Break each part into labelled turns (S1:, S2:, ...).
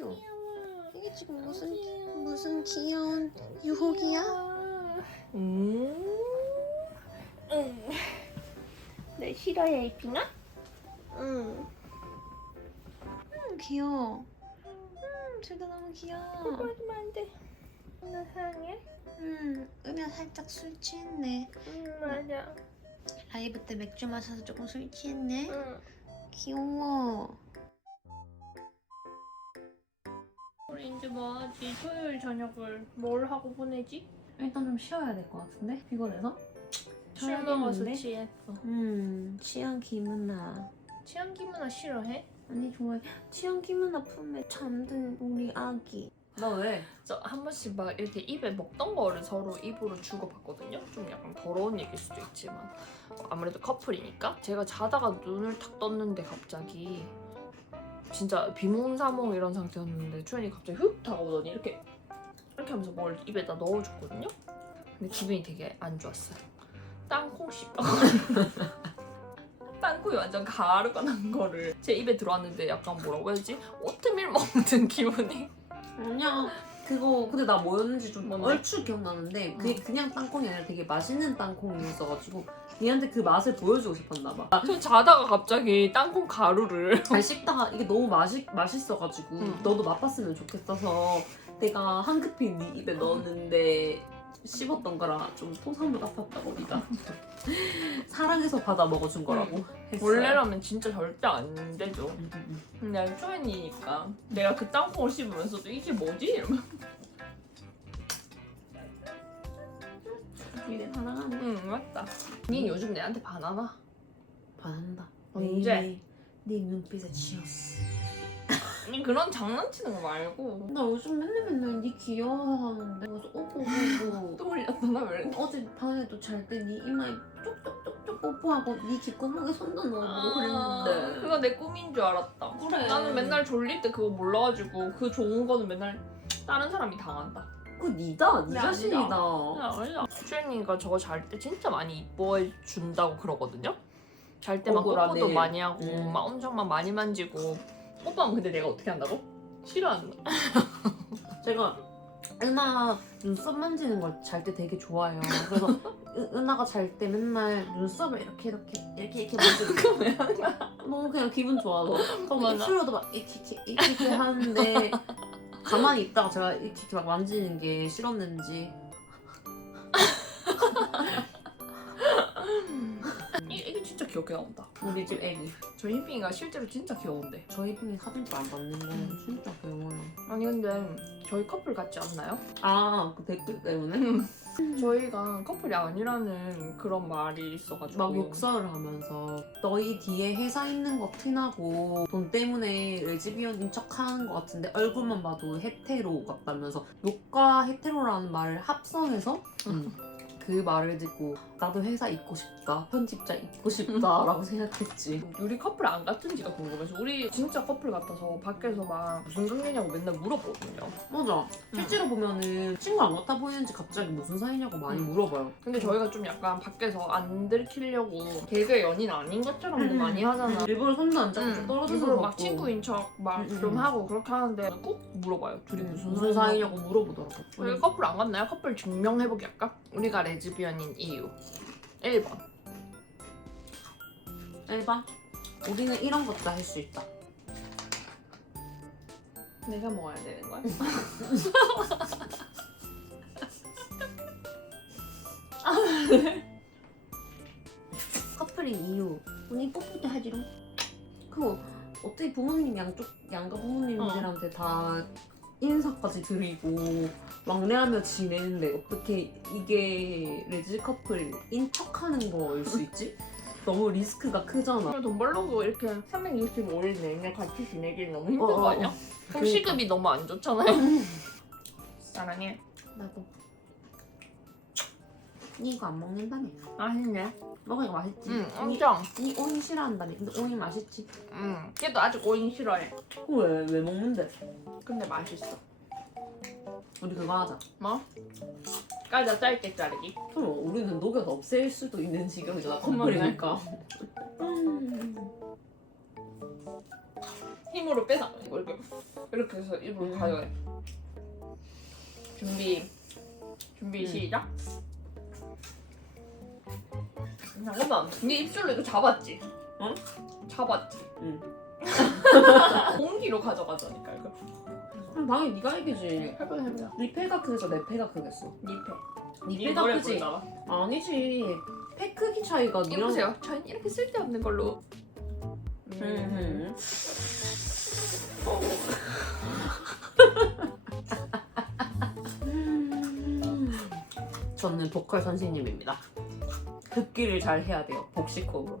S1: 귀여워. 이게 지금 무슨 무슨 귀여운 유혹이야?
S2: 음. 음. 내 싫어해 이핑아?
S1: 응. 음 귀여워. 음 둘 다 너무 귀여워.
S2: 그러면 안 돼. 나 사랑해.
S1: 음 음야 살짝 술 취했네.
S2: 음 맞아.
S1: 라이브 때 맥주 마셔서 조금 술 취했네.
S2: 응.
S1: 귀여워.
S2: 이제 뭐하지? 토요일 저녁을 뭘 하고 보내지?
S1: 일단 좀 쉬어야 될 것 같은데 피곤해서.
S2: 술 먹어서 취했어.
S1: 음 취향 나.
S2: 취향 기문아 싫어해?
S1: 아니 정말 취향 기분 나쁨에 잠든 우리 아기.
S2: 나 왜? 저 한 번씩 막 이렇게 입에 먹던 거를 서로 입으로 주고받거든요. 좀 약간 더러운 얘기일 수도 있지만 아무래도 커플이니까 제가 자다가 눈을 탁 떴는데 갑자기 진짜 비몽사몽 이런 상태였는데 주연이 갑자기 훅 다가오더니 이렇게 이렇게 하면서 뭘 입에다 넣어줬거든요. 근데 기분이 되게 안 좋았어요. 땅콩 씹다가 땅콩이 완전 가루가 난 거를 제 입에 들어왔는데 약간 뭐라고 해야지? 오트밀 먹는 기분이
S1: 아니야. 그거 근데 나 뭐였는지 좀
S2: 뭔데?
S1: 얼추 기억나는데 그게
S2: 응.
S1: 그냥 땅콩이 아니라 되게 맛있는 땅콩이었어가지고 얘한테 그 맛을 보여주고 싶었나 봐.
S2: 저 자다가 갑자기 땅콩 가루를
S1: 잘 씹다가 이게 너무 맛이 맛있어가지고
S2: 응.
S1: 너도 맛봤으면 좋겠어서 내가 한급히 네 입에 넣었는데 씹었던 거라 좀 토사물 같았다고 네가 사랑해서 받아 먹어준 거라고 했어요.
S2: 원래라면 진짜 절대 안 되죠.
S1: 응, 응, 응.
S2: 근데 초연이니까 내가 그 땅콩을 씹으면서도 이게 뭐지? 이러면
S1: 이래 사랑하네.
S2: 응 맞다. 니 요즘 내한테 반하나?
S1: 반한다.
S2: 언제?
S1: 네, 네 눈빛에 취했어.
S2: 니 그런 장난치는 거 말고
S1: 나 요즘 맨날 맨날 네 귀여워하는데 그래서 뽀뽀하고
S2: 또 올렸다 나왜?
S1: 어제 밤에도 잘때네 이마에 쪽쪽쪽쪽 뽀뽀하고 네 귓구멍에 손도 넣어보고 그랬는데
S2: 그거 내 꿈인 줄 알았다.
S1: 그래
S2: 나는 맨날 졸릴 때 그거 몰라가지고 그 좋은 거는 맨날 다른 사람이 당한다.
S1: 그거 니다 네
S2: 야,
S1: 자신이다
S2: 야, 아니야. 주연이가 저거 잘 때 진짜 많이 이뻐해 준다고 그러거든요. 잘 때막
S1: 억울하네.
S2: 뽀뽀도 많이 하고
S1: 음.
S2: 막 엄청 막 많이 만지고 뽀뽀하면 근데 내가 어떻게 한다고? 싫어한다.
S1: 제가 은하 눈썹 만지는 걸 잘 때 되게 좋아해요 그래서 은- 은하가 잘 때 맨날 눈썹을 이렇게 이렇게 이렇게 이렇게 만지고
S2: 왜 하는 거야?
S1: 너무 그냥 기분 좋아서 그럼
S2: 맞아.
S1: 입술로도 막 이렇게 이렇게 이렇게, 이렇게 하는데 가만히 있다가 제가 이렇게, 이렇게 막 만지는 게 싫었는지
S2: 귀엽게 나온다.
S1: 우리 집 애기.
S2: 저희 흰핑이가 실제로 진짜 귀여운데.
S1: 저희 분이 사진도 안 받는 거 진짜 귀여워요.
S2: 아니 근데 저희 커플 같지 않나요?
S1: 아 그 댓글 때문에?
S2: 저희가 커플이 아니라는 그런 말이 있어가지고.
S1: 막 욕설을 하면서 너희 뒤에 회사 있는 거 티나고 돈 때문에 레즈비언인 척 하는 것 같은데 얼굴만 봐도 헤테로 같다면서 욕과 헤테로라는 말을 합성해서? 음, 그 말을 듣고 나도 회사 있고 싶다 편집자 있고 싶다라고 생각했지
S2: 우리 커플 안 같은지가 궁금해서 우리 진짜 커플 같아서 밖에서 막 무슨 관계냐고 맨날 물어보거든요.
S1: 맞아 실제로 보면은 친구 안 같아 보이는지 갑자기 무슨 사이냐고 많이
S2: 음.
S1: 물어봐요
S2: 근데 저희가 좀 약간 밖에서 안 들키려고 개그 연인 아닌 것처럼도
S1: 음.
S2: 많이 하잖아.
S1: 일부러 손도 안 잡고
S2: 응,
S1: 떨어져서
S2: 일부러 막
S1: 걷고.
S2: 친구인 척막
S1: 음,
S2: 좀
S1: 음.
S2: 하고 그렇게 하는데 꼭 물어봐요. 둘이
S1: 음,
S2: 무슨,
S1: 무슨 사이냐고 물어보더라고
S2: 우리 커플 안 같나요? 커플 증명해보기 할까? 우리가 레 즈비언인 이유. 1번.
S1: 1번? 우리는 이런 것도 할 수 있다.
S2: 내가 먹어야 되는 거야?
S1: 커플인 이유. 언니 뽀뽀 때 하지롱 그거 어떻게 부모님 양쪽 양가 부모님들한테 다 인사까지 드리고 왕래하며 지내는데 어떻게 이게 레즈 커플인 척하는 거일 수 있지? 너무 리스크가 크잖아
S2: 그래, 돈 벌려고 이렇게 365일 내내 같이 지내기는 너무 힘든
S1: 어,
S2: 거
S1: 어,
S2: 아니야?
S1: 어.
S2: 그럼 시급이 너무 안 좋잖아요. 사랑해.
S1: 나도 니 이거 안 먹는다며
S2: 맛있네.
S1: 먹으니까 맛있지?
S2: 응,
S1: 니,
S2: 엄청.
S1: 니 오이 싫어한다며 근데 오이 맛있지?
S2: 응. 걔도 아직 오인 싫어해.
S1: 왜? 왜 먹는데?
S2: 근데 맛있어.
S1: 우리 그거 하자
S2: 뭐? 까자 짧게 자르기.
S1: 그럼 우리는 녹여서 없앨 수도 있는 지경이잖아 음.
S2: 힘으로 빼서 이거 이렇게 이렇게 해서 입으로
S1: 음.
S2: 가져해. 준비 준비
S1: 음.
S2: 시작. 잠깐만 네 입술로 이거 잡았지?
S1: 응?
S2: 잡았지?
S1: 응.
S2: 공기로 가져가자니까 이거.
S1: 그럼 당연히 네가 이기지.
S2: 해보자 해보자.
S1: 네 폐가 크겠어, 내 폐가 크겠어.
S2: 니페. 네니
S1: 폐가
S2: 노래
S1: 크지? 아니지. 폐 크기 차이가 니랑
S2: 이보세요. 저는 이렇게 쓸데없는 걸로.
S1: 음, 음. 저는 보컬 선생님입니다. 흡기를 잘 해야 돼요. 복식호흡으로.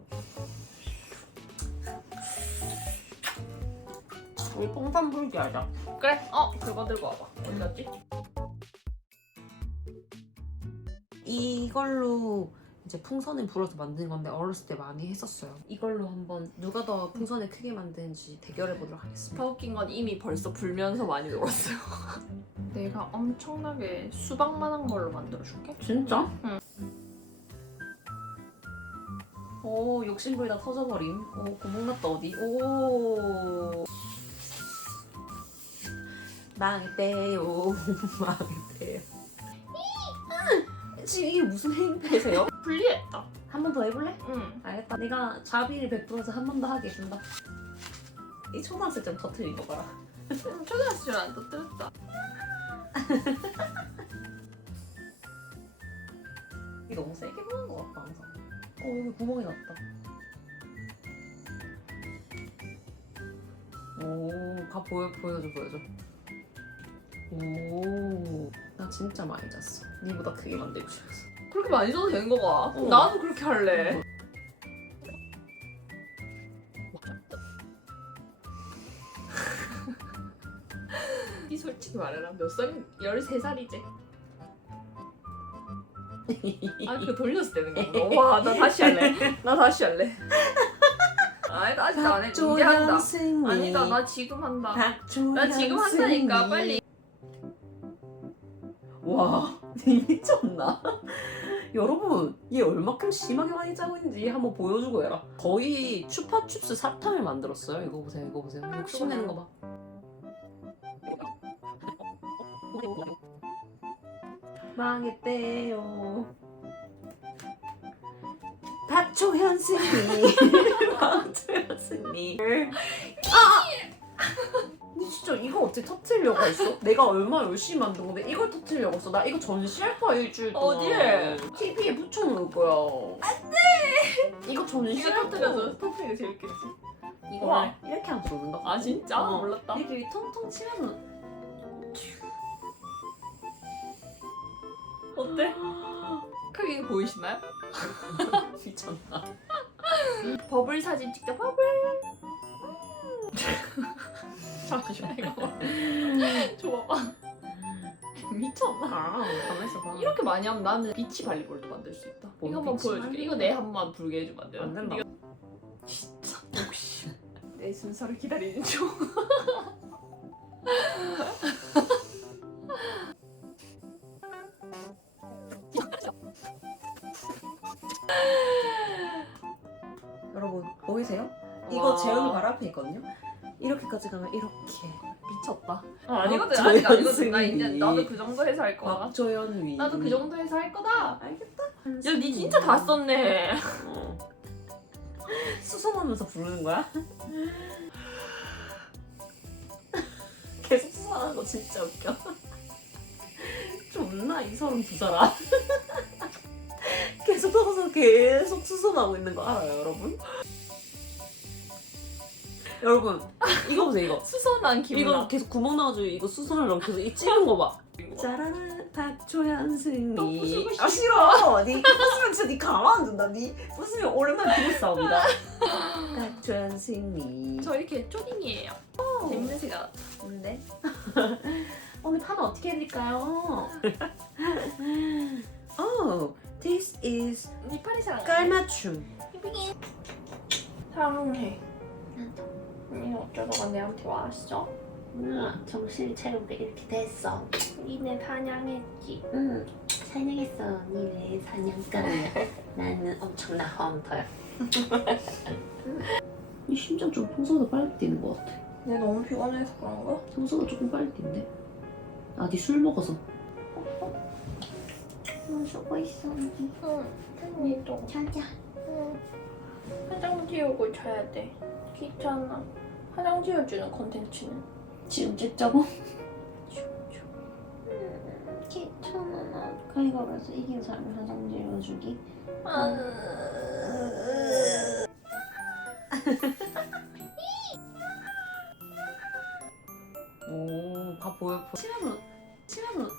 S1: 우리 뽕산 불기 하자.
S2: 그래. 어 그거 들고 와봐. 어디 갔지?
S1: 이걸로 이제 풍선을 불어서 만든 건데 어렸을 때 많이 했었어요. 이걸로 한번 누가 더 풍선을 크게 만드는지 대결해 보도록 하겠습니다.
S2: 더 웃긴 건 이미 벌써 불면서 많이 놀았어요. 내가 엄청나게 수박만한 걸로 만들어줄게.
S1: 진짜?
S2: 응.
S1: 오 욕심 부리다 터져버림. 오 구멍났다 어디? 오 망했대요 망했대요. 지금 이게 무슨 행패세요?
S2: 분리했다.
S1: 한 번 더 해볼래?
S2: 응.
S1: 알겠다. 내가 자비를 베풀어서 한 번 더 하게 해준다. 이 초등학생 좀 터트린 거 봐라.
S2: 초등학생 안 터뜨렸다.
S1: 이 너무 세게 부는 것 같다 항상. 어 여기 구멍이 났다. 오, 가 보여 보여줘 보여줘. 오, 나 진짜 많이 잤어. 니보다 크게 만들고 싶었어.
S2: 그렇게 많이 줘도 되는 거가.
S1: 어.
S2: 나도 그렇게 할래. 이 솔직히 말해라. 몇 살인? 13살이지? 아, 그거 돌려서 되는 건가? 와, 나 다시 할래. 나 다시 할래. 아니다, 아직 안 해. 이제 한다. 아니다, 나 지금 한다. 나 지금 한다니까. 빨리.
S1: 와, 니 미쳤나? 여러분, 얘 얼마큼 심하게 많이 짜고 있는지 한번 보여주고 해라. 거의 추파춥스 사탕을 만들었어요. 이거 보세요, 이거 보세요. 욕심내는 거 봐. 망했대요. 박초현 승리. 박초현. 아! 니 진짜 이거 어떻게 터트리려고 했어? 내가 얼마나 열심히 만든 건데 이걸 터트리려고 했어. 나 이거 전시할 거야 일주일 동안.
S2: 어디에?
S1: TV에 붙여놓을 거야. 안돼. 이거
S2: 이거
S1: 전시할
S2: 터뜨려서
S1: 거야.
S2: 터뜨리기 재밌겠지.
S1: 이거
S2: 우와.
S1: 이렇게 하면 좋는가?
S2: 아, 진짜?
S1: 어.
S2: 몰랐다.
S1: 이렇게 통통 치면
S2: 어때? 크게 보이시나요?
S1: 미쳤나?
S2: 버블 사진 찍자 버블 잠시만 이거 줘봐봐 미쳤나?
S1: 아, 가만 있어 봐.
S2: 이렇게 많이 하면 나는 비치 발리볼도 만들 수 있다
S1: 뭔
S2: 이거 한번
S1: 비치
S2: 보여줄게
S1: 발리볼?
S2: 이거 내 한번 불게 해주면 안 돼요?
S1: 안 된다.
S2: 이거 진짜 내 순서를 기다리는 중
S1: 여러분 보이세요?
S2: 와.
S1: 이거 재현이 바로 앞에 있거든요. 이렇게까지 가면 이렇게
S2: 미쳤다
S1: 아,
S2: 아니거든 아직 아니거든 나. 이제 나도 그 정도 해서 할 거야
S1: 박조연 위.
S2: 나도 그 정도 해서 할 거다
S1: 알겠다.
S2: 야 니 진짜 다 썼네
S1: 어. 수성하면서 부르는 거야? 계속 수성하는 거 진짜 웃겨. 존나 이두 살아. 계속 수선하고 있는 거 알아요, 여러분? 여러분, 이거 보세요, 이거.
S2: 수선한
S1: 이거
S2: 기분
S1: 계속 구멍 나가지고 이거 수선하려고 계속 이 찍은 거 봐. 짜라란 박초연 승리.
S2: 또 부수고.
S1: 아 싫어. 니 부수면 진짜 니 가만 안 둔다. 니 부수면 오랜만에 부부 싸움이다. 박초연 승리.
S2: 저희 개초딩이에요 재밌는 시간
S1: 뭔데? 오늘 파는 어떻게 해드릴까요? oh, this is
S2: 니 파리 사랑
S1: 깔맞춤.
S2: 사랑해 언니 어쩌다가 내한테 왔어?
S1: 응, 정신 차리고 이렇게 됐어.
S2: 니네 사냥했지
S1: 응, 사냥했어. 니네 사냥감이야. 나는 엄청난 헌터야. 이 심장 좀 평소보다 빨리 뛰는 것 같아.
S3: 내가 너무 피곤해서 그런가?
S1: 평소가 조금 빨리 뛴대. 아, 니 술 먹어서.
S4: 응, 쉬고 있어.
S3: 응. 언니도.
S4: 자자.
S3: 응. 화장 지우고 자야 돼. 귀찮아. 화장 지워주는 컨텐츠는.
S1: 지금 쨌자고?
S4: 괜찮아. 나 가위바위보에서 이긴 사람이 화장 지워주기.
S3: 아.
S1: 오, 다 보여. 보여. 치면은, 치면은.